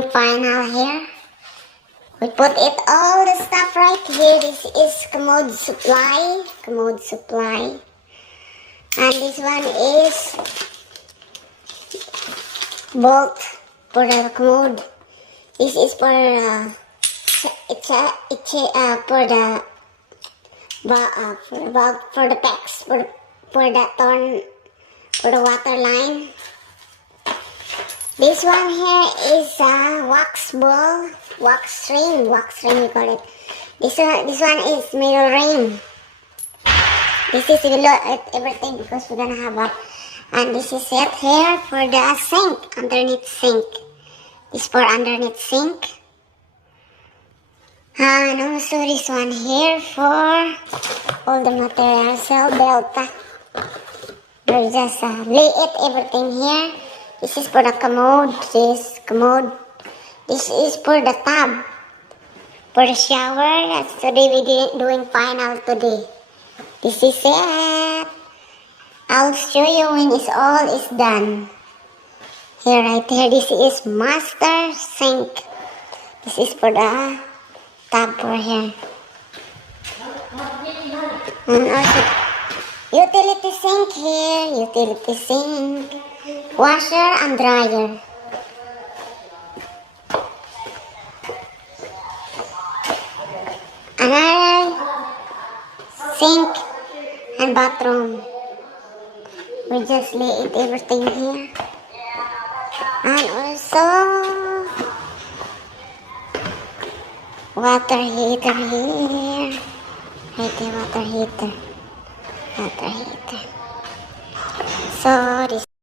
doing final here. We put it all the stuff right here. This is commode supply. Commode supply. And this one is bolt for the commode. This is for for the packs for the torn for the water line. This one here is a wax ball, wax ring we call it. This one is mirror ring. This is below at everything because we're gonna have a, and this is it here for the sink, underneath sink. This for underneath sink. And also this one here for all the material, cell belt. We just lay it everything here. This is for the commode. This commode. This is for the tub, for the shower. That's today we doing final today. This is it. I'll show you when it's all is done. Here, right here. This is master sink. This is for the tub for here. And also utility sink here. Utility sink. Washer and dryer. Another sink and bathroom. We just lay it everything here. And also water heater here. Right there, water heater. Water heater. So this